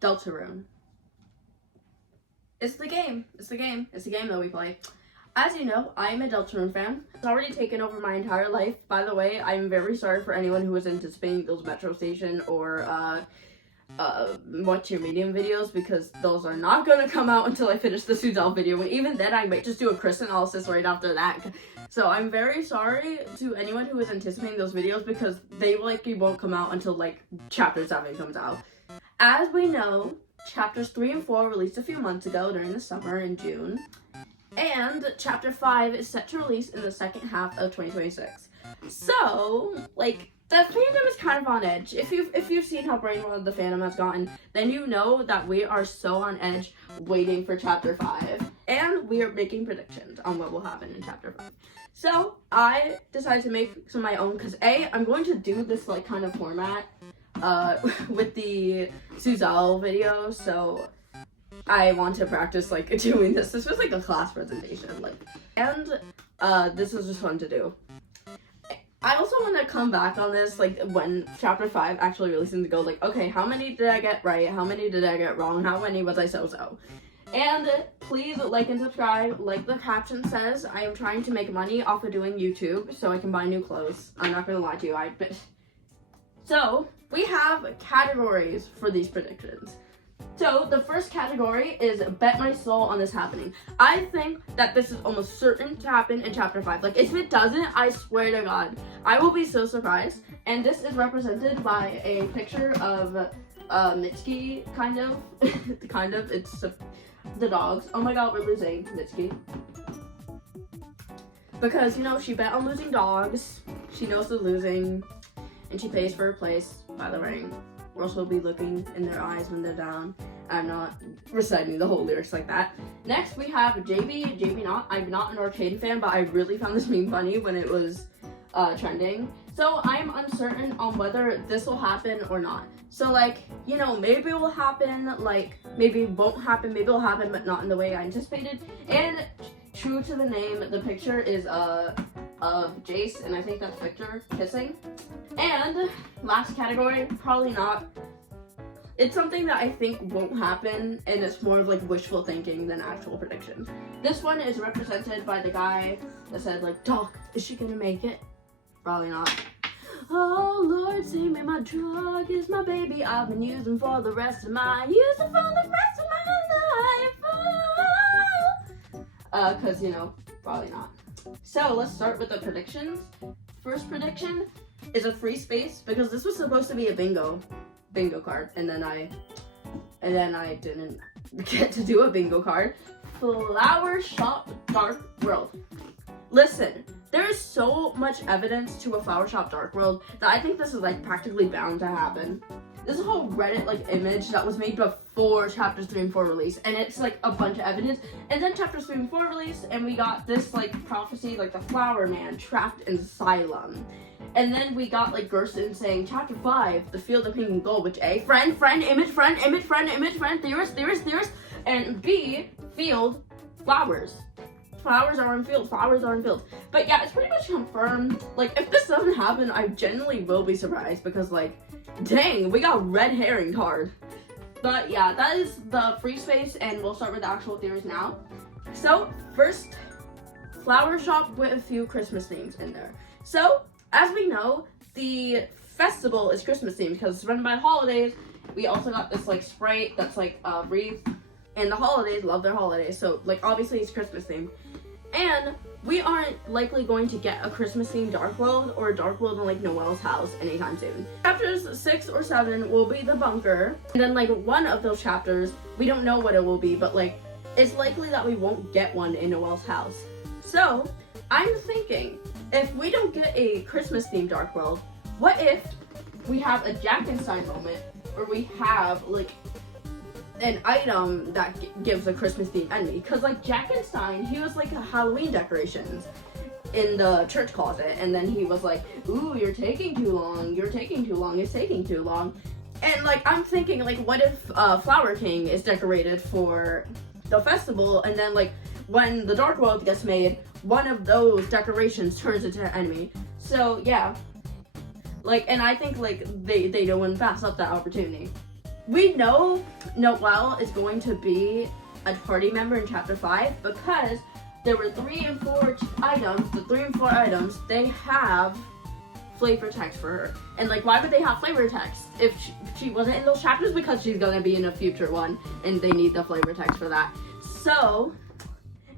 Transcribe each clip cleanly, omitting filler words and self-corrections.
deltarune. It's the game. It's the game. It's the game that we play. As you know, I'm a deltarune fan. It's already taken over my entire life. By the way, I'm very sorry for anyone who was anticipating those Metro Station or Watch Your Medium videos, because those are not going to come out until I finish the Suselle video, and even then I might just do a Kris analysis right after that. So I'm very sorry to anyone who is anticipating those videos, because they likely won't come out until like chapter 7 comes out. As we know, chapters 3 and 4 released a few months ago during the summer in June, and chapter 5 is set to release in the second half of 2026. So, like, the fandom is kind of on edge. If you've seen how brainwashed the fandom has gotten, then you know that we are so on edge waiting for chapter 5. And we are making predictions on what will happen in chapter 5. So, I decided to make some of my own, because I'm going to do this, like, kind of format with the Suselle video, so I want to practice, like, doing this. This was, like, a class presentation, like, and this was just fun to do. I also want to come back on this, like, when chapter 5 actually releases, to go, like, okay, how many did I get right? How many did I get wrong? How many was I so-so? And please like and subscribe. Like the caption says, I am trying to make money off of doing YouTube so I can buy new clothes. I'm not going to lie to you. So, we have categories for these predictions. So, the first category is bet my soul on this happening. I think that this is almost certain to happen in chapter 5. Like, if it doesn't, I swear to God, I will be so surprised. And this is represented by a picture of Mitsuki, kind of. It's the dogs. Oh my God, we're losing Mitsuki. Because, you know, she bet on losing dogs. She knows they're losing. And she pays for her place by the ring. Or else we'll be looking in their eyes when they're down. I'm not reciting the whole lyrics like that. Next, we have JB not. I'm not an arcade fan, but I really found this meme funny when it was trending. So I'm uncertain on whether this will happen or not. So, like, you know, maybe it will happen, like, maybe it won't happen, maybe it'll happen, but not in the way I anticipated. And true to the name, the picture is of Jace, and I think that's Victor, kissing. And last category, probably not. It's something that I think won't happen, and it's more of like wishful thinking than actual predictions. This one is represented by the guy that said, like, Doc, is she gonna make it? Probably not. Oh Lord, see me, my drug is my baby. I've been using for the rest of my life. Cause, you know, probably not. So let's start with the predictions. First prediction is a free space, because this was supposed to be a bingo card, and then I didn't get to do a bingo card. Flower Shop Dark World. Listen, there is so much evidence to a Flower Shop Dark World that I think this is like practically bound to happen. This whole Reddit like image that was made before chapters 3 and 4 release, and it's like a bunch of evidence. And then chapters 3 and 4 release, and we got this like prophecy, like the Flower Man trapped in Asylum. And then we got like Gerson saying chapter 5, the Field of Pink and Gold, which A, friend, image, theorist, and B, field, flowers. Flowers are in field. But yeah, it's pretty much confirmed. Like, if this doesn't happen, I genuinely will be surprised, because like, dang, we got red herring card. But yeah, that is the free space, and we'll start with the actual theories now. So, first, flower shop with a few Christmas themes in there. So, as we know, the festival is Christmas themed because it's run by the holidays. We also got this like Sprite that's like wreath, and the holidays love their holidays, so like obviously it's Christmas themed. And we aren't likely going to get a Christmas themed Dark World or a Dark World in like Noelle's house anytime soon. Chapters 6 or 7 will be the bunker, and then like one of those chapters, we don't know what it will be, but like it's likely that we won't get one in Noelle's house. So I'm thinking, if we don't get a Christmas themed Dark World, what if we have a Jackenstein moment where we have like an item that gives a Christmas themed enemy? Because like Jackenstein, he was like Halloween decorations in the church closet, and then he was like, ooh, you're taking too long, it's taking too long. And like I'm thinking, like, what if Flower King is decorated for the festival, and then like when the Dark World gets made, one of those decorations turns into an enemy. So yeah, like, and I think like they don't want to pass up that opportunity. we know Noelle is going to be a party member in chapter 5 because there were 3 and 4 items. The 3 and 4 items, they have flavor text for her. And like, why would they have flavor text if she wasn't in those chapters? Because she's gonna be in a future one and they need the flavor text for that. So,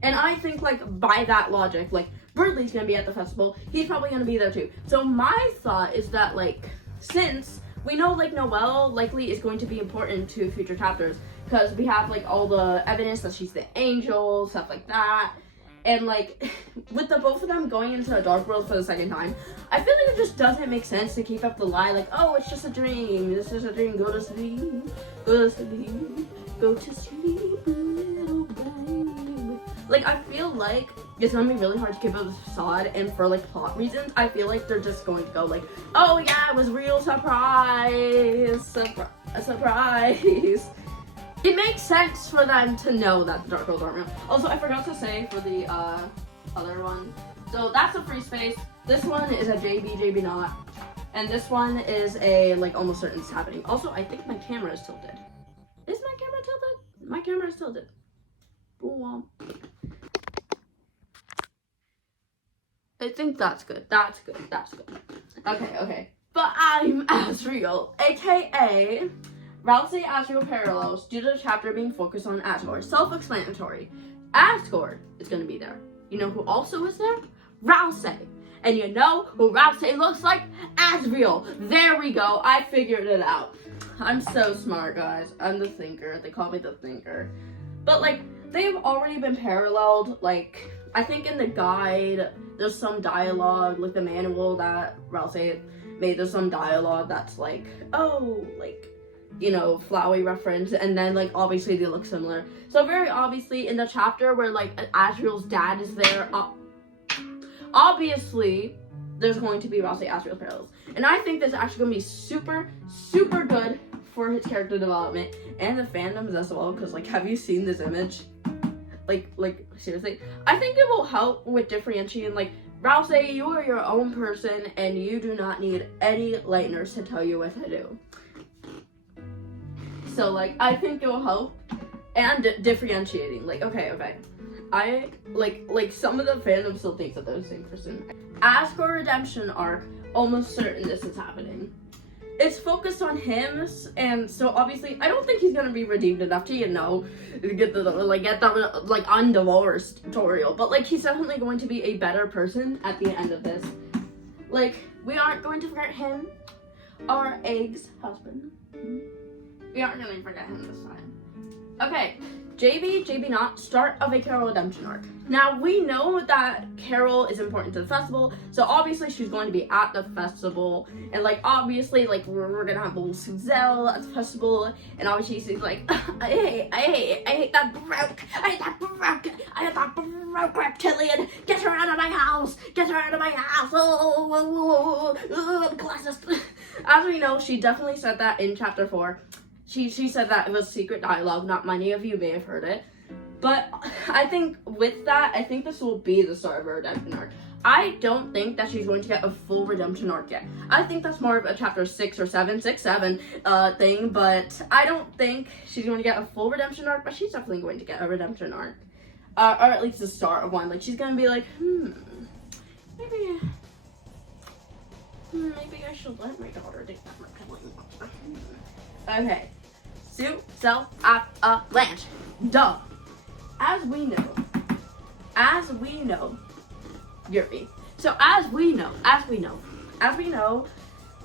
and I think like by that logic, like Berdly's gonna be at the festival, he's probably gonna be there too. So my thought is that like, since we know like Noelle likely is going to be important to future chapters because we have like all the evidence that she's the angel, stuff like that. And like, with the both of them going into a dark world for the second time, I feel like it just doesn't make sense to keep up the lie like, oh, it's just a dream, this is a dream, go to sleep, go to sleep, go to sleep, little baby. Like, I feel like it's gonna be really hard to keep up the facade, and for like plot reasons, I feel like they're just going to go like, oh yeah, it was real surprise, surprise. It makes sense for them to know that the dark worlds aren't real. Also, I forgot to say for the other one. So that's a free space. This one is a JB not. And this one is a like almost certain it's happening. Also, I think my camera is tilted. Is my camera tilted? My camera is tilted. Boom. I think that's good. That's good. That's good. Okay. But I'm Asriel, aka Ralsei Asriel parallels due to the chapter being focused on Asgore. Self-explanatory. Asgore is going to be there. You know who also is there? Ralsei. And you know who Ralsei looks like? Asriel. There we go. I figured it out. I'm so smart, guys. I'm the thinker. They call me the thinker. But like, they've already been paralleled. Like, I think in the guide, there's some dialogue, like the manual that Ralsei made, there's some dialogue that's like, oh, like, you know, Flowey reference, and then like obviously they look similar. So very obviously in the chapter where like Asriel's dad is there, obviously there's going to be Ralsei Asriel parallels. And I think this is actually gonna be super good for his character development and the fandoms as well, because like, have you seen this image? Like seriously, I think it will help with differentiating. Like, Ralsei, you are your own person and you do not need any lighteners to tell you what to do. So like, I think it will help and differentiating. Like, okay, I like some of the fandom still thinks that they're the same person. Asgore redemption arc, almost certain this is happening. It's focused on him, and so obviously I don't think he's gonna be redeemed enough to, you know, get the undivorced tutorial. But like, he's definitely going to be a better person at the end of this. Like, we aren't going to forget him, our Egg's husband. We aren't gonna forget him this time. Okay, JB not, start of a Carol redemption arc. Now, we know that Carol is important to the festival, so obviously she's going to be at the festival, and like, obviously, like, we're gonna have little Suselle at the festival, and obviously she's like, I hate that broke, I hate that broke reptilian, get her out of my house, oh, glasses. As we know, she definitely said that in chapter 4. She said that it was secret dialogue, not many of you may have heard it. But I think with that, I think this will be the start of her redemption arc. I don't think that she's going to get a full redemption arc yet. I think that's more of a chapter 6 or 7 thing, but I don't think she's going to get a full redemption arc, but she's definitely going to get a redemption arc. Or at least the start of one. Like, she's going to be like, maybe I should let my daughter take that reptilian. Okay. Suselle avalanche. Duh. As we know, Yuri. So as we know,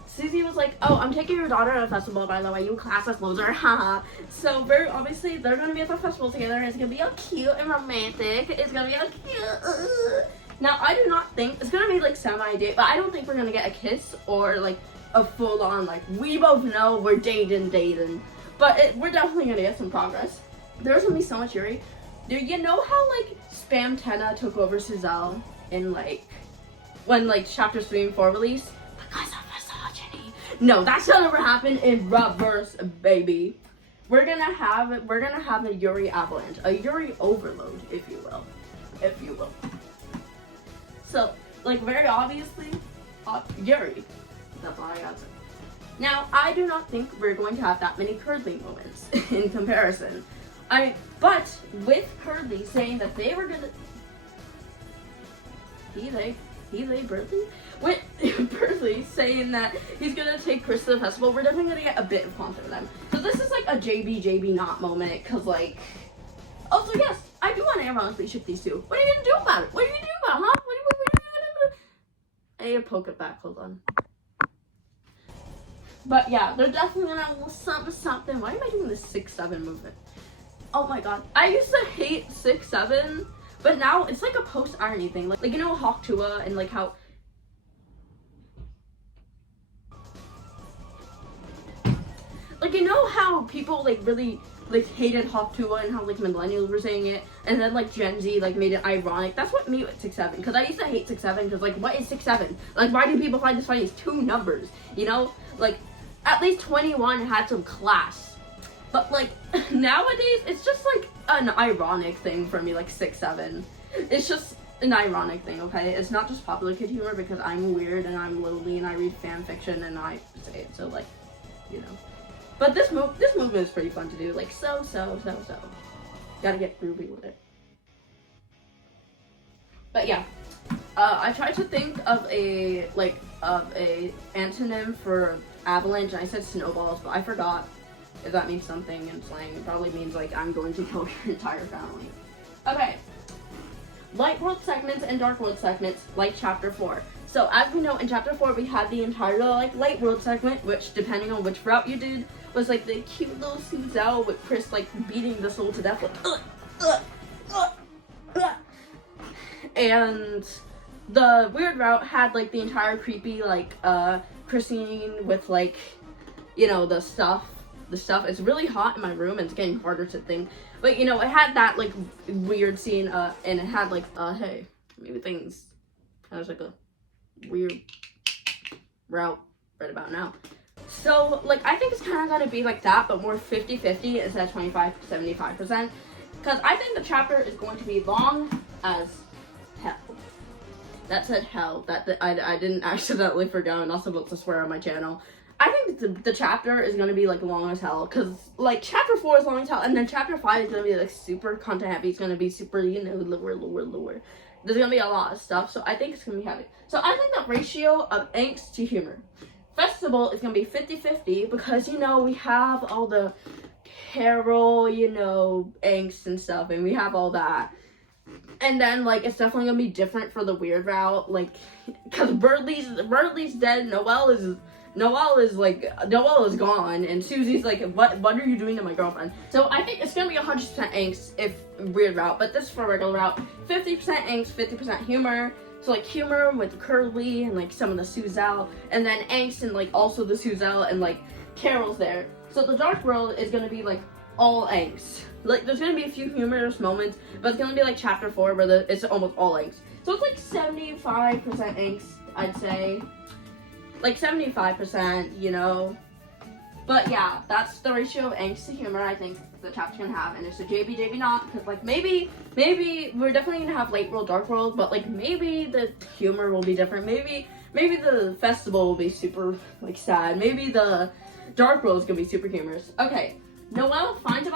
Susie was like, oh, I'm taking your daughter to a festival, by the way, you class as loser, haha. So very obviously, they're gonna be at the festival together, and it's gonna be all cute and romantic. It's gonna be all cute. Now, I do not think, it's gonna be like semi-date, but I don't think we're gonna get a kiss or like a full-on, like, we both know we're dating. But we're definitely gonna get some progress. There's gonna be so much Yuri. You know how like Spam Tenna took over Suselle in like when like chapters 3 and 4 released? Because of misogyny. No, that's gonna never happen in reverse, baby. We're gonna have a Yuri avalanche, a Yuri overload, if you will. So like, very obviously, Yuri. That's all I got to say. Now, I do not think we're going to have that many Curdly moments in comparison. But with Curdly saying that they were gonna... Berdly? With Berdly saying that he's gonna take Kris to the festival, we're definitely gonna get a bit of content with them. So this is like a JB not moment, cause like... Also, yes, I do want to ironically ship these two. What are you gonna do about it? What are you gonna do about it, huh? What are you gonna do? I need to poke it back, hold on. But yeah, they're definitely gonna have something. Why am I doing this 6-7 movement? Oh my god. I used to hate 6-7, but now it's like a post-irony thing. Like you know Hawk Tuah and like how... Like you know how people like really like hated Hawk Tuah and how like millennials were saying it, and then like Gen Z like made it ironic. That's what me with 6-7, because I used to hate 6-7 because like what is 6-7? Like why do people find this funny? It's 2 numbers, you know? Like at least 21 had some class, but like nowadays it's just like an ironic thing for me. Like 6-7, it's just an ironic thing. Okay, it's not just popular kid humor because I'm weird and I'm lonely and I read fan fiction and I say it, so like, you know. But this movement is pretty fun to do. Like so. Gotta get groovy with it. But yeah, I tried to think of a antonym for avalanche, and I said snowballs, but I forgot if that means something in slang. It probably means like I'm going to kill your entire family. Okay. Light world segments and dark world segments, like chapter 4. So as we know, in chapter 4 we had the entire like light world segment, which depending on which route you did was like the cute little suselle with Kris like beating the soul to death like and the weird route had like the entire creepy like Kris scene with like, you know, the stuff. It's really hot in my room and it's getting harder to think, but you know, it had that like weird scene and it had like hey, maybe things kind of like a weird route right about now. So like I think it's kind of gonna be like that, but more 50-50 instead of 25-75%, because I think the chapter is going to be long as hell. That said hell, that I didn't accidentally forget. I'm not supposed to swear on my channel. I think the chapter is gonna be like long as hell, because like chapter 4 is long as hell, and then chapter 5 is gonna be like super content heavy. It's gonna be super, you know, lower. There's gonna be a lot of stuff, so I think it's gonna be heavy. So I think the ratio of angst to humor. Festival is gonna be 50-50 because, you know, we have all the Carol, you know, angst and stuff, and we have all that. And then like it's definitely gonna be different for the weird route, like because Berdly's dead, Noelle is gone, and Susie's like, what are you doing to my girlfriend? So I think it's gonna be 100% angst if weird route, but this for regular route, 50% angst, 50% humor. So like humor with Curly and like some of the suselle, and then angst and like also the suselle and like Carol's there. So the dark world is gonna be like all angst. Like there's gonna be a few humorous moments, but it's gonna be like chapter 4 where it's almost all angst. So it's like 75% angst, I'd say. Like 75%, you know. But yeah, that's the ratio of angst to humor I think the chapter's gonna have, and it's a JB not, because like maybe we're definitely gonna have light world, dark world, but like maybe the humor will be different. Maybe the festival will be super like sad. Maybe the dark world is gonna be super humorous. Okay, Noelle finds out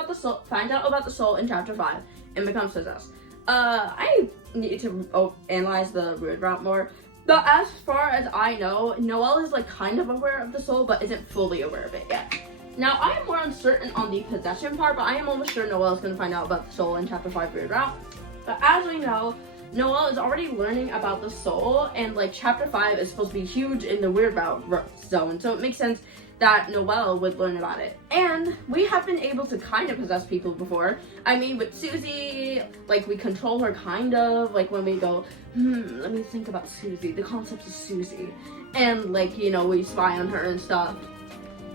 about the soul in chapter 5 and becomes possessed. I need to analyze the weird route more. But as far as I know, Noelle is like kind of aware of the soul, but isn't fully aware of it yet. Now, I am more uncertain on the possession part, but I am almost sure Noelle is going to find out about the soul in chapter 5 weird route. But as we know, Noelle is already learning about the soul, and like chapter 5 is supposed to be huge in the weird route zone, so it makes sense that Noelle would learn about it. And we have been able to kind of possess people before. I mean, with Susie, like we control her kind of, like when we go, let me think about Susie, the concept of Susie. And like, you know, we spy on her and stuff.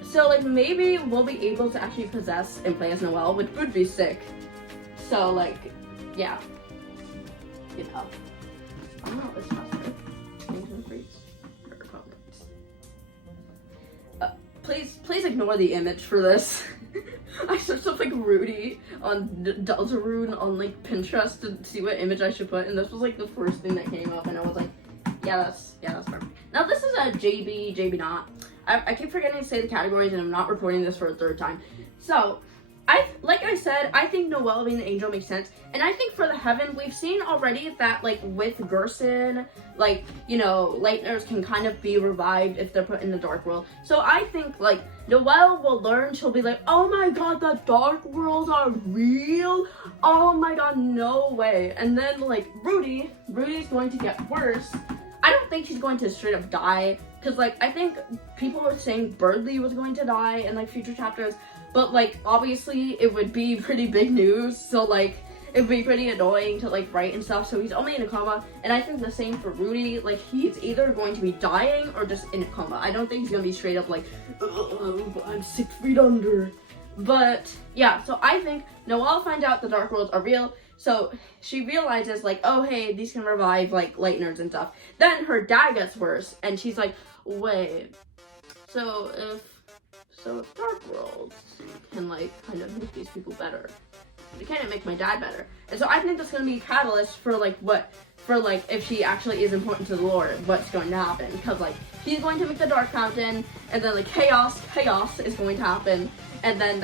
So like maybe we'll be able to actually possess and play as Noelle, which would be sick. So like, yeah. You know. I don't know what this has to do. Please ignore the image for this. I searched up like Rudy on deltarune on like Pinterest to see what image I should put, and this was like the first thing that came up, and I was like, yeah, that's perfect. Now this is a JB not. I keep forgetting to say the categories, and I'm not recording this for a third time. So, like I said, I think Noelle being the angel makes sense. And I think for the heaven, we've seen already that, like, with Gerson, like, you know, Lightners can kind of be revived if they're put in the dark world. So I think, like, Noelle will learn, she'll be like, oh my god, the dark worlds are real? Oh my god, no way. And then, like, Rudy's going to get worse. I don't think she's going to straight up die, because, like, I think people were saying Berdly was going to die in, like, future chapters. But, like, obviously, it would be pretty big news, so, like, it would be pretty annoying to, like, write and stuff, so he's only in a coma, and I think the same for Rudy, like, he's either going to be dying or just in a coma. I don't think he's gonna be straight up, like, I'm 6 feet under. But, yeah, so I think Noelle finds out the Dark Worlds are real, so she realizes, like, oh, hey, these can revive, like, Lightners and stuff. Then her dad gets worse, and she's like, wait, so if Dark Worlds can, like, kind of make these people better, they can't make my dad better. And so I think that's going to be a catalyst for, like, if she actually is important to the lore, what's going to happen. Because, like, he's going to make the Dark Fountain, and then, like, chaos is going to happen, and then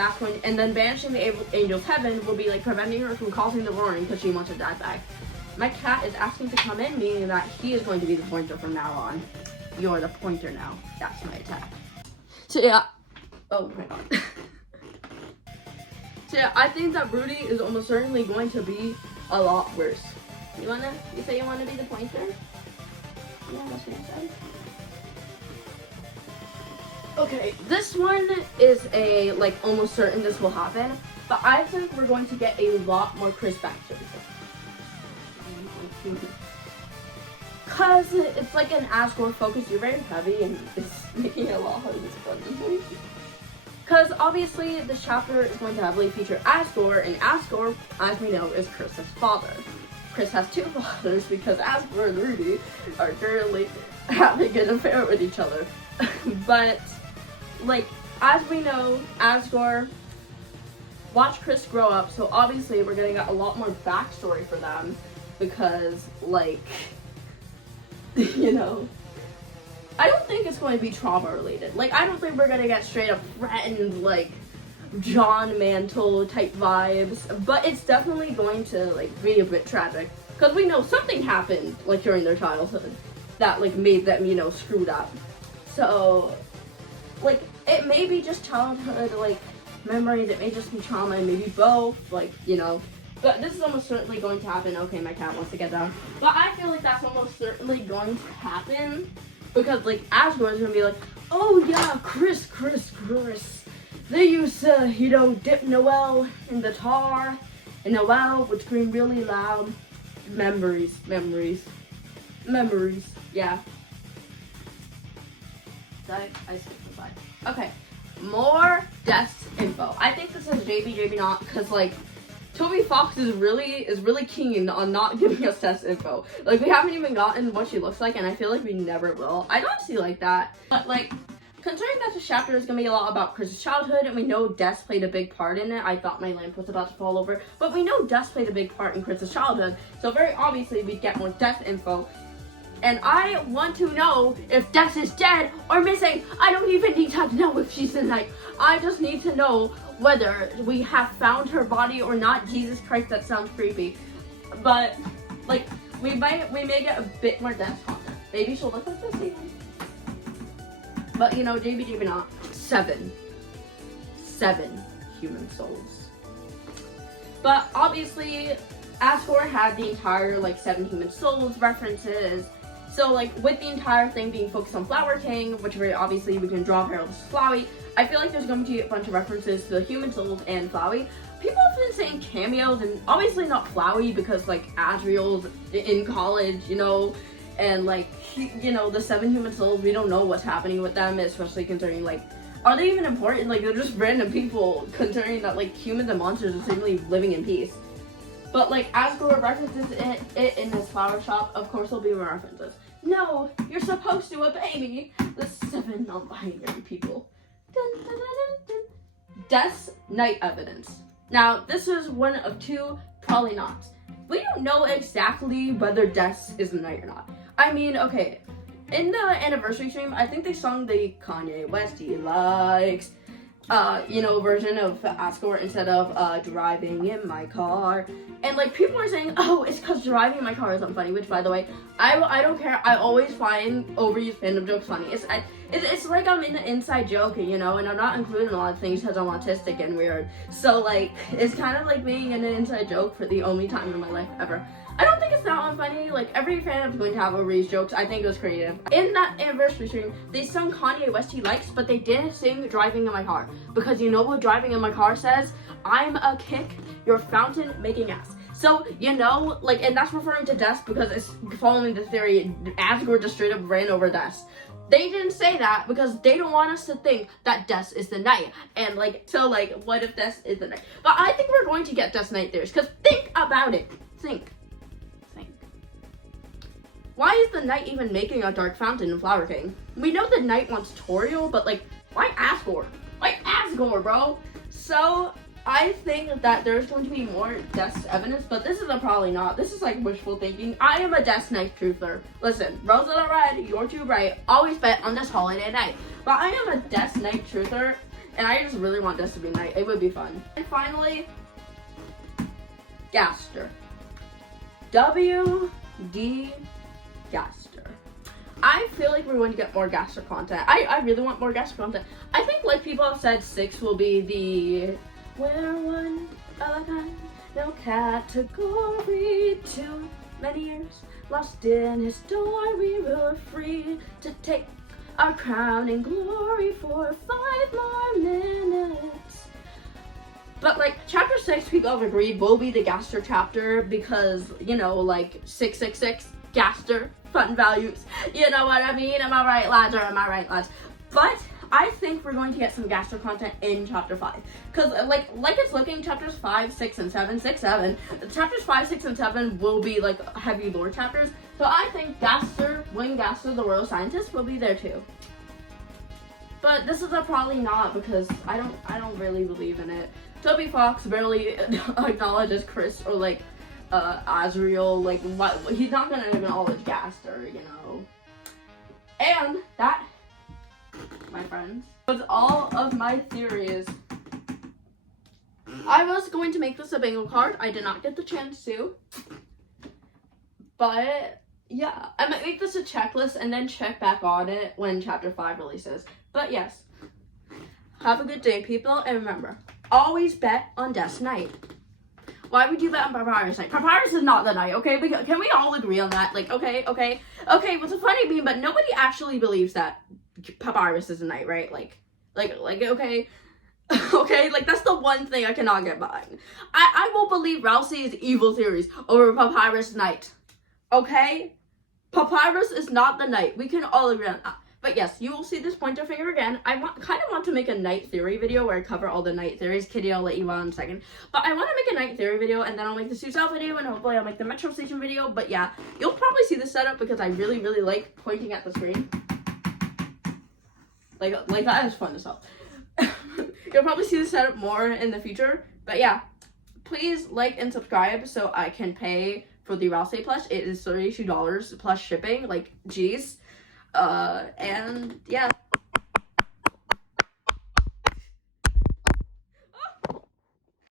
banishing the Angel's Heaven will be, like, preventing her from causing the roaring because she wants her dad back. My cat is asking to come in, meaning that he is going to be the pointer from now on. You're the pointer now. That's my attack. So, yeah. Oh my god. So yeah, I think that Rudy is almost certainly going to be a lot worse. You say you wanna be the pointer? Yeah, that's what I said. Okay, this one is like, almost certain this will happen, but I think we're going to get a lot more Kris backstory. Cause it's like an Asgore focus, you're very heavy, and it's making it a lot harder to funny. Because obviously this chapter is going to heavily feature Asgore, and Asgore, as we know, is Kris's father. Kris has 2 fathers because Asgore and Rudy are currently having an affair with each other. But, like, as we know, Asgore watched Kris grow up, so obviously we're gonna get a lot more backstory for them because, like, you know, I don't think it's going to be trauma related. Like, I don't think we're gonna get straight up threatened, like, John Mantle type vibes, but it's definitely going to, like, be a bit tragic, because we know something happened, like, during their childhood that, like, made them, you know, screwed up. So, like, it may be just childhood, like, memories, it may just be trauma, and maybe both, like, you know, but this is almost certainly going to happen. Okay, my cat wants to get down, but I feel like that's almost certainly going to happen. Because, like, Asgore is going to be like, oh, yeah, Kris. They used to, you know, dip Noelle in the tar, and Noelle would scream really loud. Memories, yeah. I simplified. Okay, more deaths info. I think this is JB not, because, like, Toby Fox is really keen on not giving us test info. Like, we haven't even gotten what she looks like, and I feel like we never will. I don't see like that. But, like, considering that this chapter is gonna be a lot about Kris's childhood, and we know Des played a big part in it. I thought my lamp was about to fall over, but we know Des played a big part in Kris's childhood, so very obviously we'd get more death info. And I want to know if Des is dead or missing. I don't even need to know if she's in, like, I just need to know whether we have found her body or not. Jesus Christ, that sounds creepy. But, like, we may get a bit more death content. Maybe she'll look like this even. But, you know, JB not. 7 human souls. But obviously, Asgore had the entire, like, 7 human souls references. So, like, with the entire thing being focused on Flower King, which very obviously we can draw parallels to Flowey, I feel like there's going to be a bunch of references to the human souls and Flowey. People have been saying cameos, and obviously not Flowey because, like, Asriel's in college, you know, and, like, you know, the 7 human souls, we don't know what's happening with them, especially considering, like, are they even important? Like, they're just random people, considering that, like, humans and monsters are simply living in peace. But, like, Asgore references it in his flower shop. Of course, there'll be references. No, you're supposed to obey me. The 7 non-binary people. Dun, dun, dun, dun, dun. Death's night evidence. Now, this is one of 2, probably not. We don't know exactly whether Death is a knight or not. I mean, okay, in the anniversary stream, I think they sung the Kanye West he likes, version of Asgore instead of driving in my car. And like people are saying, oh, it's because driving in my car is unfunny, which by the way, I don't care. I always find overused fandom jokes funny. It's like I'm in the inside joke, and I'm not including a lot of things because I'm autistic and weird. So like, it's kind of like being in an inside joke for the only time in my life ever. I don't think it's that unfunny. Like, every fan is going to have overused jokes. I think it was creative. In that anniversary stream, they sung Kanye West he likes, but they didn't sing driving in my car. Because you know what driving in my car says? I'm a kick, your fountain making ass. So, and that's referring to Des because it's following the theory Asgore just straight up ran over Des. They didn't say that because they don't want us to think that Des is the knight. And what if Des is the knight? But I think we're going to get Des Knight theories because think about it. Think. Why is the knight even making a dark fountain in Flower King? We know the knight wants Toriel, but why Asgore? Why Asgore, bro? So I think that there's going to be more Des evidence, but this is probably not. This is wishful thinking. I am a Des Knight truther. Listen, Roses are red, you're too bright. Always bet on this holiday night. But I am a Des Knight truther, and I just really want Des to be knight. It would be fun. And finally, Gaster. W.D. Gaster. I feel like we're going to get more Gaster content. I really want more Gaster content. I think people have said 6 will be the we're one of a kind, no category. Too many years lost in his story. We were free to take our crown and glory for 5 more minutes. But chapter 6 people have agreed will be the Gaster chapter because 666 Gaster, fun values. You know what I mean? Am I right, lads, or am I right, lads? But I think we're going to get some Gaster content in chapter 5. Because, it's looking, chapters 5, 6, and 7, 6, 7. Chapters 5, 6, and 7 will be, heavy lore chapters. So I think Gaster, Wing Gaster, the royal scientist, will be there too. But this is probably not because I don't really believe in it. Toby Fox barely acknowledges Kris or, Asriel, what, he's not gonna acknowledge Gaster, And that, my friends, was all of my theories. I was going to make this a bingo card. I did not get the chance to. But, yeah, I might make this a checklist and then check back on it when chapter 5 releases. But, yes, have a good day, people, and remember, always bet on Des Knight. Why would you bet on Papyrus Knight? Papyrus is not the knight, okay? Can we all agree on that? Okay, what's a funny meme, but nobody actually believes that Papyrus is a knight, right? Okay. Okay, that's the one thing I cannot get behind. I will believe Ralsei's evil theories over Papyrus Knight. Okay? Papyrus is not the knight. We can all agree on that. But yes, you will see this pointer finger again. I kind of want to make a night theory video where I cover all the night theories. Kitty, I'll let you on in a second. But I want to make a night theory video, and then I'll make the suselle video, and hopefully I'll make the metro station video. But yeah, you'll probably see this setup because I really, really like pointing at the screen. That is fun as hell. You'll probably see this setup more in the future. But yeah, please like and subscribe so I can pay for the Ralsei plush. It is $32 plus shipping. Geez. And yeah.